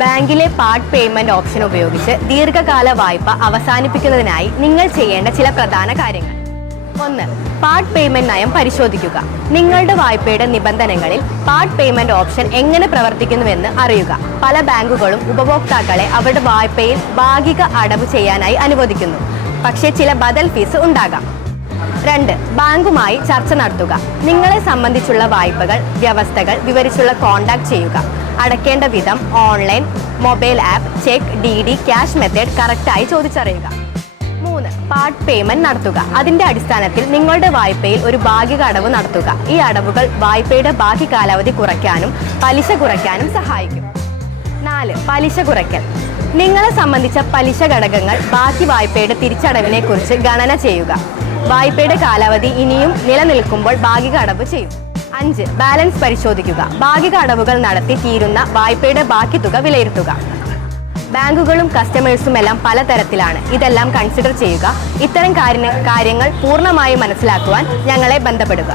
ബാങ്കിലെ part payment option ഉപയോഗിച്ച് ദീർഘകാല വായ്പ അവസാനിപ്പിക്കുന്നതിനായി നിങ്ങൾ ചെയ്യേണ്ട ചില പ്രധാന കാര്യങ്ങൾ. 1. പാർട്ട് പേയ്മെന്റ് നയം പരിശോധിക്കുക. നിങ്ങളുടെ വായ്പയുടെ നിബന്ധനകളിൽ പാർട്ട് പേയ്മെന്റ് ഓപ്ഷൻ എങ്ങനെ പ്രവർത്തിക്കുന്നുവെന്ന് അറിയുക. പല ബാങ്കുകളും ഉപഭോക്താക്കളെ അവരുടെ വായ്പയിൽ ഭാഗിക അടവ് ചെയ്യാനായി അനുവദിക്കുന്നു, പക്ഷേ ചില ബദൽ ഫീസ് ഉണ്ടാകാം. 2. ബാങ്കുമായി ചർച്ച നടത്തുക. നിങ്ങളെ സംബന്ധിച്ചുള്ള വായ്പകൾ, വ്യവസ്ഥകൾ വിവരിച്ചുള്ള കോൺടാക്ട് ചെയ്യുക. അടയ്ക്കേണ്ട വിധം online, mobile app, check, DD, cash method കറക്റ്റായി ചോദിച്ചറിയുക. 3. പാർട്ട് പേയ്മെന്റ് നടത്തുക. അതിന്റെ അടിസ്ഥാനത്തിൽ നിങ്ങളുടെ വായ്പയിൽ ഒരു ഭാഗിക അടവ് നടത്തുക. ഈ അടവുകൾ വായ്പയുടെ ബാക്കി കാലാവധി കുറയ്ക്കാനും പലിശ കുറയ്ക്കാനും സഹായിക്കും. 4. പലിശ കുറയ്ക്കൽ. നിങ്ങളെ സംബന്ധിച്ച പലിശ ഘടകങ്ങൾ ബാക്കി വായ്പയുടെ തിരിച്ചടവിനെ കുറിച്ച് ഗണന ചെയ്യുക. വായ്പയുടെ കാലാവധി ഇനിയും നിലനിൽക്കുമ്പോൾ ഭാഗിക അടവ് ചെയ്യും. 5. ബാലൻസ് പരിശോധിക്കുക. ഭാഗിക അടവുകൾ നടത്തി തീരുന്ന വായ്പയുടെ ബാക്കി തുക വിലയിരുത്തുക. ബാങ്കുകളും കസ്റ്റമേഴ്സും എല്ലാം പലതരത്തിലാണ്. ഇതെല്ലാം കൺസിഡർ ചെയ്യുക. ഇത്തരം കാര്യങ്ങൾ പൂർണ്ണമായും മനസ്സിലാക്കുവാൻ ഞങ്ങളെ ബന്ധപ്പെടുക.